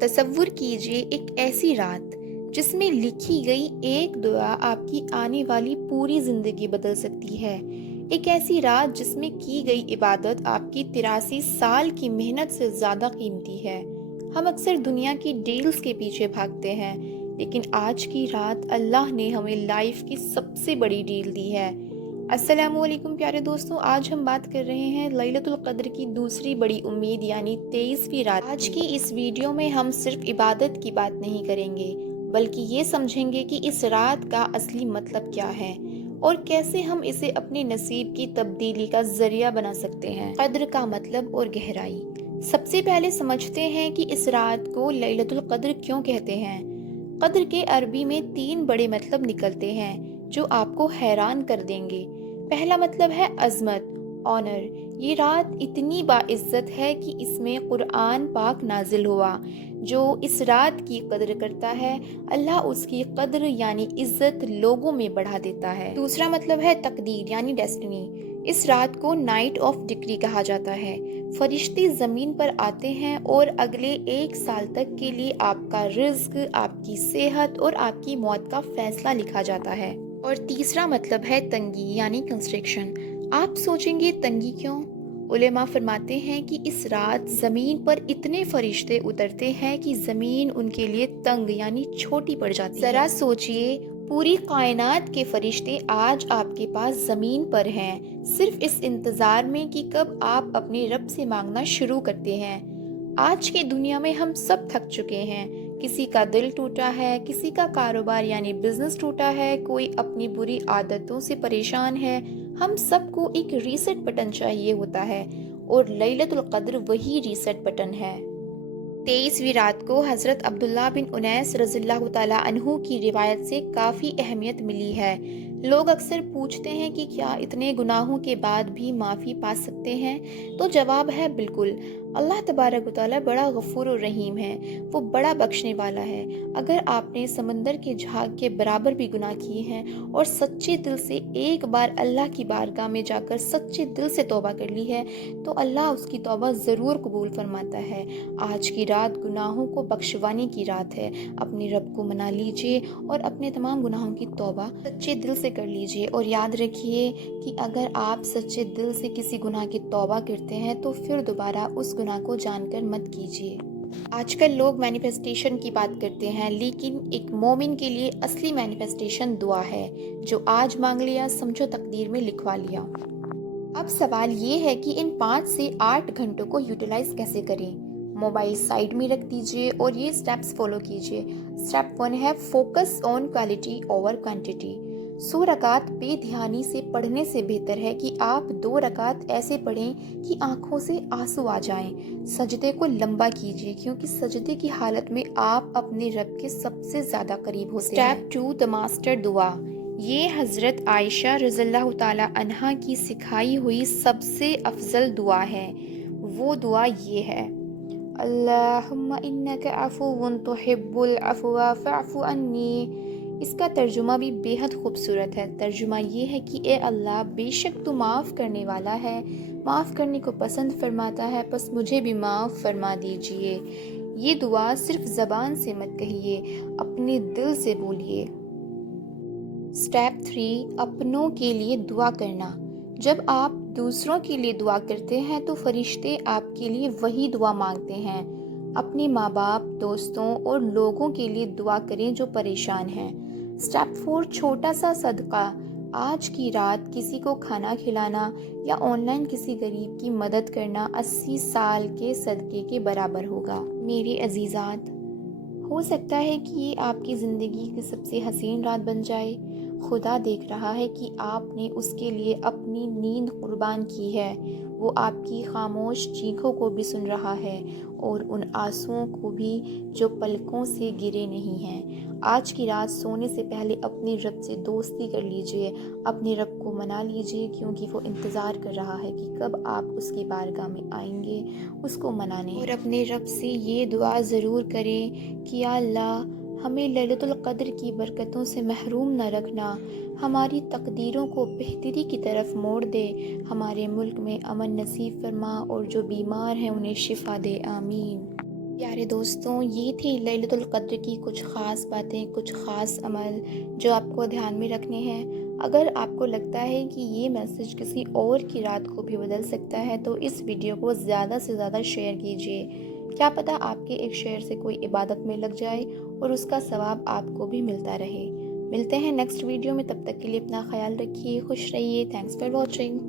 تصور कीजिए एक ऐसी रात जिसमें लिखी गई एक दुआ आपकी आने वाली पूरी जिंदगी बदल सकती है। एक ऐसी रात जिसमें की गई इबादत आपकी 83 साल की मेहनत से ज़्यादा कीमती है। हम अक्सर दुनिया की डील्स के पीछे भागते हैं, लेकिन आज की रात अल्लाह ने हमें लाइफ की सबसे बड़ी डील दी है। अस्सलामुअलैकुम प्यारे दोस्तों, आज हम बात कर रहे हैं लैलतुल क़द्र की दूसरी बड़ी उम्मीद यानी 23वीं रात। आज की इस वीडियो में हम सिर्फ इबादत की बात नहीं करेंगे, बल्कि ये समझेंगे कि इस रात का असली मतलब क्या है और कैसे हम इसे अपने नसीब की तब्दीली का जरिया बना सकते हैं। क़द्र का मतलब और गहराई। सबसे पहले समझते हैं कि इस रात को लैलतुल क़द्र क्यों कहते हैं। क़द्र के अरबी में 3 बड़े मतलब निकलते हैं जो आपको हैरान कर देंगे। पहला मतलब है अजमत, ऑनर। ये रात इतनी बाइज्जत है कि इसमें कुरान पाक नाजिल हुआ। जो इस रात की कद्र करता है, अल्लाह उसकी कद्र यानी इज्जत लोगों में बढ़ा देता है। दूसरा मतलब है तकदीर यानी डेस्टिनी। इस रात को नाइट ऑफ डिक्री कहा जाता है। फरिश्ते जमीन पर आते हैं और अगले 1 साल तक के लिए आपका रिज्क, आपकी सेहत और आपकी मौत का फैसला लिखा जाता है। और तीसरा मतलब है तंगी यानी कंस्ट्रक्शन। आप सोचेंगे तंगी क्यों? उलेमा फरमाते हैं कि इस रात ज़मीन पर इतने फरिश्ते उतरते हैं कि ज़मीन उनके लिए तंग यानी छोटी पड़ जाती है। ज़रा सोचिए, पूरी कायनात के फरिश्ते आज आपके पास ज़मीन पर हैं, सिर्फ इस इंतज़ार में कि कब आप अपने रब से मांगना शुरू करते हैं। आज की दुनिया में हम सब थक चुके हैं। किसी का दिल टूटा है, किसी का कारोबार यानी बिजनेस टूटा है, कोई अपनी बुरी आदतों से परेशान है। हम सबको एक रीसेट बटन चाहिए होता है और लैलतुल क़द्र वही रीसेट बटन है। 23वीं रात को हज़रत अब्दुल्ला बिन उनैस रज़ियल्लाहु ताला अन्हु की रिवायत से काफ़ी अहमियत मिली है। लोग अक्सर पूछते हैं कि क्या इतने गुनाहों के बाद भी माफ़ी पा सकते हैं? तो जवाब है बिल्कुल। अल्लाह तबारक व तआला बड़ा गफूर और रहीम है, वो बड़ा बख्शने वाला है। अगर आपने समंदर के झाग के बराबर भी गुनाह किए हैं और सच्चे दिल से एक बार अल्लाह की बारगाह में जाकर सच्चे दिल से तौबा कर ली है, तो अल्लाह उसकी तौबा ज़रूर कबूल फरमाता है। आज की रात गुनाहों को बख्शवाने की रात है। अपने रब को मना लीजिए और अपने तमाम गुनाहों की तौबा सच्चे दिल से कर लीजिए। और याद रखिए कि अगर आप सच्चे दिल से किसी गुनाह की तौबा करते हैं तो फिर दोबारा उस गुनाह को जानकर मत कीजिए। आजकल लोग मैनिफेस्टेशन की बात करते हैं, लेकिन एक मोमिन के लिए असली मैनिफेस्टेशन दुआ है। जो आज मांग लिया समझो तकदीर में लिखवा लिया। अब सवाल ये है कि इन 5 से 8 घंटों को यूटिलाइज कैसे करें। मोबाइल साइड में रख दीजिए और ये स्टेप्स फॉलो कीजिए। स्टेप 1 है focus on quality over quantity. 100 रकात बेध्यानी से पढ़ने से बेहतर है कि आप 2 रकात ऐसे पढ़ें कि आंखों से आंसू आ जाएं। सजदे को लंबा कीजिए, क्योंकि सजदे की हालत में आप अपने रब के सबसे ज़्यादा करीब होते हैं। स्टेप 2 द मास्टर दुआ। ये हज़रत आयशा रज़ियल्लाहु ताला अन्हा की सिखाई हुई सबसे अफजल दुआ है। वो दुआ ये है, अल्लाहुम्मा इन्नका अफ़ुव्वुन तुहिब्बुल अफ़्वा फ़अफ़ु अन्नी। इसका तर्जुमा भी बेहद खूबसूरत है। तर्जुमा ये है कि ए अल्लाह, बेशक तू माफ़ करने वाला है, माफ़ करने को पसंद फरमाता है, बस मुझे भी माफ़ फरमा दीजिए। ये दुआ सिर्फ ज़बान से मत कहिए, अपने दिल से बोलिए। स्टेप 3 अपनों के लिए दुआ करना। जब आप दूसरों के लिए दुआ करते हैं तो फरिश्ते आपके लिए वही दुआ मांगते हैं। अपने माँ बाप, दोस्तों और लोगों के लिए दुआ करें जो परेशान हैं। स्टेप 4 छोटा सा सदका। आज की रात किसी को खाना खिलाना या ऑनलाइन किसी गरीब की मदद करना 80 साल के सदके के बराबर होगा। मेरे अजीज़ात, हो सकता है कि ये आपकी ज़िंदगी की सबसे हसीन रात बन जाए। खुदा देख रहा है कि आपने उसके लिए अपनी नींद कुर्बान की है। वो आपकी खामोश चीखों को भी सुन रहा है और उन आंसुओं को भी जो पलकों से गिरे नहीं हैं। आज की रात सोने से पहले अपने रब से दोस्ती कर लीजिए, अपने रब को मना लीजिए, क्योंकि वो इंतज़ार कर रहा है कि कब आप उसकी बारगाह में आएंगे उसको मनाने। और अपने रब से ये दुआ ज़रूर करें कि या अल्लाह, हमें लैलतुल क़द्र की बरकतों से महरूम न रखना, हमारी तकदीरों को बेहतरी की तरफ मोड़ दे, हमारे मुल्क में अमन नसीब फरमा और जो बीमार हैं उन्हें शिफा दे, आमीन। प्यारे दोस्तों, ये थी लैलतुल क़द्र की कुछ ख़ास बातें, कुछ ख़ास अमल जो आपको ध्यान में रखने हैं। अगर आपको लगता है कि ये मैसेज किसी और की रात को भी बदल सकता है तो इस वीडियो को ज़्यादा से ज़्यादा शेयर कीजिए। क्या पता आपके एक शेयर से कोई इबादत में लग जाए और उसका सवाब आपको भी मिलता रहे। मिलते हैं नेक्स्ट वीडियो में, तब तक के लिए अपना ख्याल रखिए, खुश रहिए। Thanks for watching.